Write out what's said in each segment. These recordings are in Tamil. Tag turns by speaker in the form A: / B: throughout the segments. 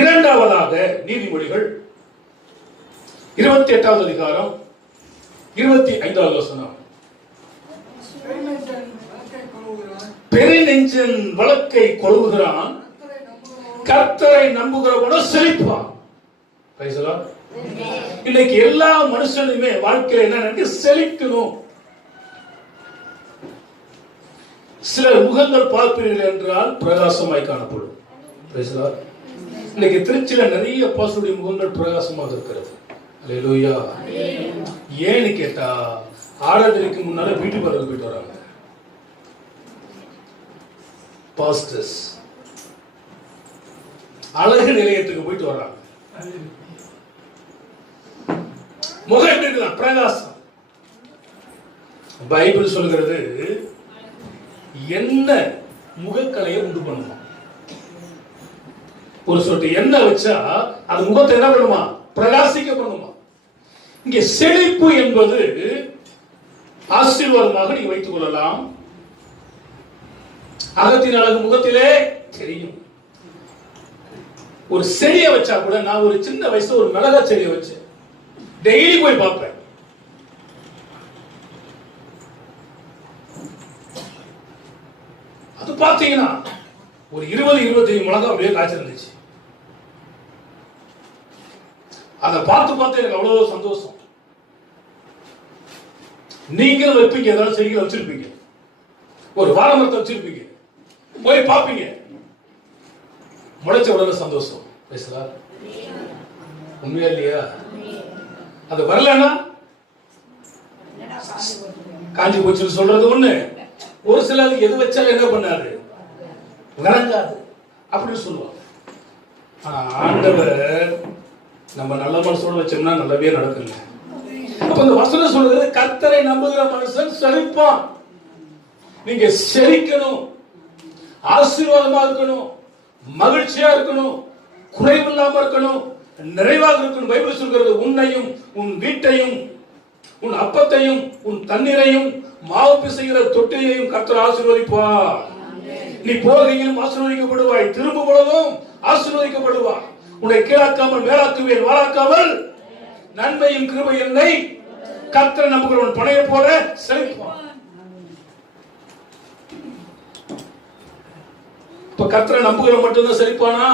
A: இரண்டாவதாக நீதிமொழிகள் இருபத்தி எட்டாவது அதிகாரம் இருபத்தி ஐந்தாவது வசனம்.
B: பெரிய
A: நெஞ்சின் வழக்கை கொள்கிறான்
B: கர்த்தரை நம்புகிறவனோ
A: செழிப்பான். இன்னைக்கு எல்லா மனுஷனுமே வாழ்க்கையில என்ன நினைக்க செழிக்கணும். சில முகங்கள் பார்ப்பீர்கள் என்றால் பிரகாசமாய் காணப்படும். Praise. இன்னைக்கு திருச்சியில நிறைய பாசுடைய முகங்கள் பிரகாசமாக இருக்கிறது. ஏன்னு கேட்டா ஆராதனைக்கு முன்னால வீட்டு பார்க்க போயிட்டு வராங்க. பாஸ்டர்ஸ் அழகு நிலையத்துக்கு போயிட்டு வர்றாங்க முகம் எப்படி இருக்கலாம் பிரகாசம். பைபிள் சொல்கிறது என்ன முகக்கலையை உண்டு பண்ணுமா? ஒரு சொட்டு எண்ணெய் வச்சா அது முகத்தை என்ன பண்ணுமா? பிரகாசிக்க பண்ணுமா இங்கே செழிப்பு என்பது ஆசீர்வாதமாக நீங்க வைத்துக் கொள்ளலாம். அகத்தின் அழகு முகத்திலே தெரியும். ஒரு செடியை வச்சா கூட நான் ஒரு சின்ன வயசுல ஒரு மிளகா செடியை வச்சேன். டெய்லி போய் பார்ப்பேன். அது பார்த்தீங்கன்னா ஒரு இருபது இருபத்தஞ்சு மிளகா அப்படியே காய்ச்சிருந்துச்சு. அதை பார்த்து பார்த்து எனக்கு அவ்வளவு சந்தோஷம். நீங்களும் வைப்பீங்க ஏதாவது செடிகள் வச்சிருப்பீங்க. ஒரு வாரமரத்தை வச்சிருப்பீங்க. போய் பார்ப்பீங்க. முளைச்ச உடனே சந்தோஷம். பேசுதா உண்மையா இல்லையா? அது வரலன்னா? காஞ்சி போச்சுன்னு சொல்றது ஒண்ணு. ஒரு சிலர் எது வச்சாலும் என்ன பண்ணாரு? விளங்காது. அப்படின்னு சொல்லுவாங்க. ஆண்டவர் நம்ம நல்ல மனசோட வச்சோம்னா நல்லவே நடக்குங்க அப்ப இந்த வசனம் சொல்றது கர்த்தரை நம்புகிற மனுஷன் செழிப்பான். நீங்க செழிக்கணும். ஆசீர்வாதமா இருக்கணும். மகிழ்ச்சியா இருக்கணும். குறைவில்லாம இருக்கணும். நிறைவாக இருக்கணும். பைபிள் சொல்கிறது உன்னையும் உன் வீட்டையும் உன் அப்பத்தையும் உன் தண்ணீரையும் மாவு பிசைகிற தொட்டியையும் கர்த்தர் ஆசீர்வதிப்பார். நீ போகையிலும் ஆசீர்வதிக்கப்படுவாய். திரும்ப பொழுதும் ஆசீர்வதிக்கப்படுவாய். உன்னை கீழாக்காமல் மேலாக்குவேன் வாழாக்காமல். நன்மையும் கிருபை என்னை கர்த்தரை நம்புகிறவன் பணையை போல செழிப்பான் இப்ப கத்தரை நம்புகிற மட்டும்தான் செழிப்பானா?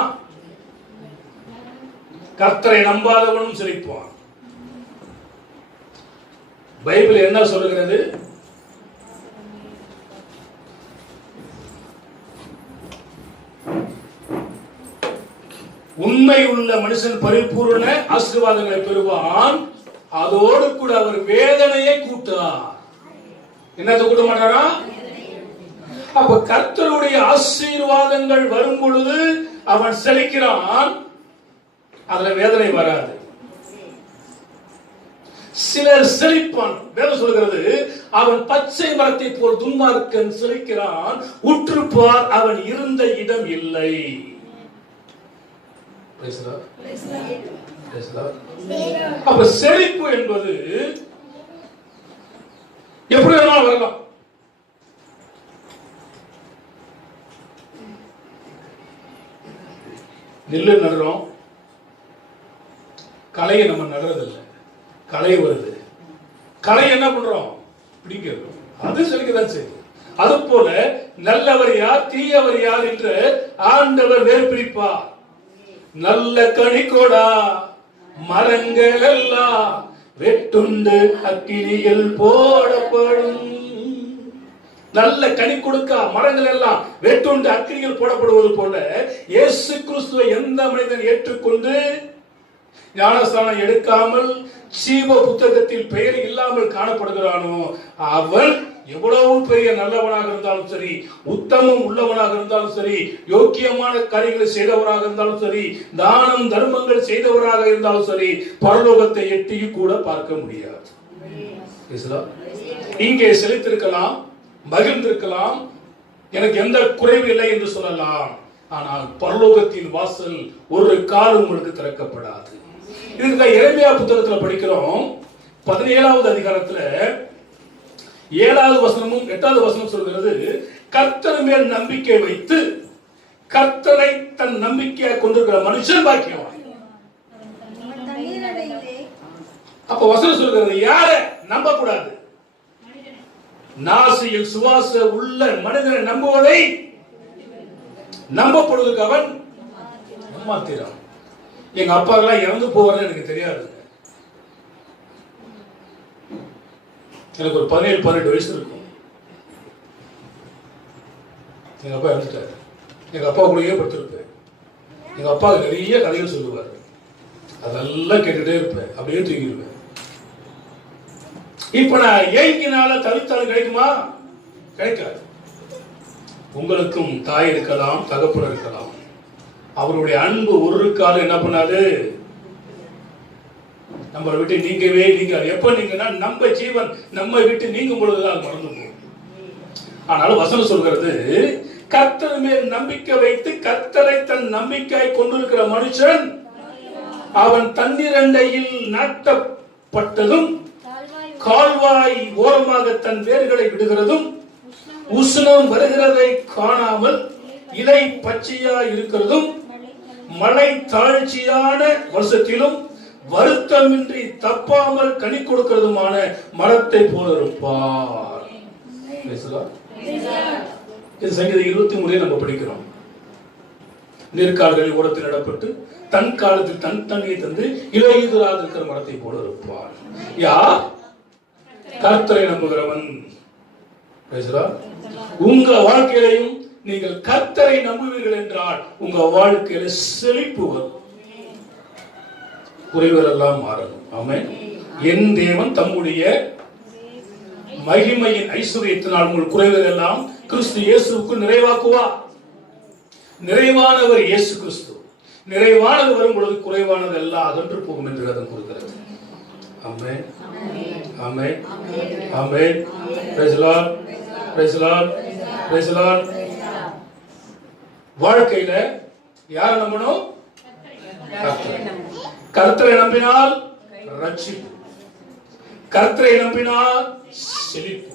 A: கர்த்தரை நம்பாதவனும் சிரிப்பான் பைபிள் என்ன சொல்லுகிறது? உண்மை உள்ள மனுஷன் பரிபூர்ண ஆசீர்வாதங்களை பெறுவான். அதோடு கூட அவர் வேதனையை கூட்டார் என்னது கூட மாட்டாரா? அப்ப கர்த்தருடைய ஆசீர்வாதங்கள் வரும் பொழுது அவன் செழிக்கிறான். அதுல வேதனை வராது. சிலர் செழிப்பான். வேதம் சொல்கிறது அவன் பச்சை மரத்தை போல் துன்மார்க்கன் செழிக்கிறான். உற்றுப்பார் அவன் இருந்த இடம் இல்லை. அப்ப செழிப்பு என்பது எப்படி வேணாலும் வரலாம். நெல்லு நடுறோம். களையை நம்ம நடுறதில்ல. களை வருது. களை என்ன பண்றோம்? பிடிக்கிறது அது செழிக்கதான் செய்யுது. அது போல நல்லவர் யார் தீயவர் யார் என்று ஆண்டவர் வேறு பிரிப்பார். நல்ல கனிக்கோடா மரங்கள் எல்லாம் வெட்டுண்டு அக்கினியில் போடப்படும். நல்ல கனி கொடுக்க மரங்கள் எல்லாம் வெட்டுண்டு அக்கினியில் போடப்படுவது போல இயேசு கிறிஸ்துவை எந்த மனிதன் ஏற்றுக்கொண்டு ஞானஸ்தானம் எடுக்காமல் சீவ புத்தகத்தில் பெயர் இல்லாமல் காணப்படுகிறானோ அவன் எவ்வளவு பெரிய நல்லவனாக இருந்தாலும் சரி உத்தமம் உள்ளவனாக இருந்தாலும் சரி யோக்கியமான காரியங்களை செய்தவராக இருந்தாலும் சரி தானம் தர்மங்கள் செய்தவராக இருந்தாலும் சரி பரலோகத்தை எட்டியும் கூட பார்க்க முடியாது. இங்கே செலுத்திருக்கலாம் மகிழ்ந்திருக்கலாம். எனக்கு எந்த குறைவு இல்லை என்று சொல்லலாம். ஆனால் பரலோகத்தின் வாசல் ஒரு கால் உங்களுக்கு திறக்கப்படாது. இதுக்கு இறைமையா புத்தகத்துல படிக்கிறோம். பதினேழாவது அதிகாரத்துல ஏழாவது வசனமும் எட்டாவது வசனம் சொல்கிறது கர்த்தர் மேல் நம்பிக்கை வைத்து கர்த்தரை தன் நம்பிக்கையாக கொண்டிருக்கிற மனுஷன் பாக்கியவான். அப்ப வசனம் சொல்கிறது யார? நம்ப கூடாது நாசியில் சுவாச உள்ள மனிதனை நம்புவதை நம்பப்படுவதற்கு அவன் ஏமாத்திரான் எங்க அப்பாக்கெல்லாம் இறந்து போவார்னு எனக்கு தெரியாது. எனக்கு ஒரு பதினேழு பன்னெண்டு வயசு இருக்கும். எங்கள் அப்பா இறந்துட்டார். எங்கள் அப்பா கூடயே படுத்திருப்பேன் எங்கள் அப்பா நிறைய கதைகள் சொல்லுவார். அதெல்லாம் கேட்டுகிட்டே இருப்பேன். அப்படியே தூங்கிடுவேன் இப்ப நான் ஏங்கினால தவித்தாலும் கிடைக்குமா? கிடைக்காது. உங்களுக்கும் தாய் இருக்கலாம் தகப்பன் இருக்கலாம். அவருடைய அன்பு ஒரு காலம் என்ன பண்ணாது? நம்மளை விட்டு நீங்கவே நீங்க எப்ப நீங்கன்னா நம்ம ஜீவன் நம்ம விட்டு நீங்கும் பொழுதுதான் மறந்து போகும். ஆனாலும் வசனம் சொல்கிறது கர்த்தர் மேல் நம்பிக்கை வைத்து கர்த்தரை தன் நம்பிக்கை கொண்டிருக்கிற மனுஷன் அவன் தண்ணீரண்டையில் நாட்டப்பட்டதும் கால்வாய் ஓரமாக தன் வேர்களை விடுகிறதும் உஷ்ணம் வருகிறதை காணாமல் இலை பச்சையா இருக்கிறதும் மழை தாழ்ச்சியான வருஷத்திலும் வருத்தமின்றி தப்பாமல் கனி கொடுக்கிறதுமான மரத்தை போல இருப்பார். இது சங்கீதம் இருபத்தி மூணுல நம்ம படிக்கிறோம். நீர்க்கால்களில் ஓடத்தில் இடப்பட்டு தன் காலத்தில் தன் தண்ணியை தந்து இலையுதலாக இருக்கிற மரத்தை போல இருப்பார். யார்? கர்த்தரை நம்புகிறவன். உங்க வாழ்க்கையிலையும் நீங்கள் கர்த்தரை நம்புவீர்கள் என்றால் உங்க வாழ்க்கையில செழிப்பு வரும். குறைவரெல்லாம் மாறணும். ஆமென். என் தேவன் தம்முடைய மகிமையின் ஐஸ்வர்யத்தினால் உங்கள் குறைவரெல்லாம் கிறிஸ்து இயேசுக்கு நிறைவாக்குவா? நிறைவானவர் இயேசு கிறிஸ்து. நிறைவானது வரும் பொழுது குறைவானது எல்லாம் அகன்று போகும் என்று வேதம் கூறுகிறது. ஆமென். ஆமென். ஆமென். பிரசலால் பிரசலால் பிரசலால் லார்ட் பிரைஸ் வாழ்க்கையில நம்பணும்? கருத்தரை நம்பினால் ரட்சிப்பு. கருத்தரை நம்பினால் செழிப்பு.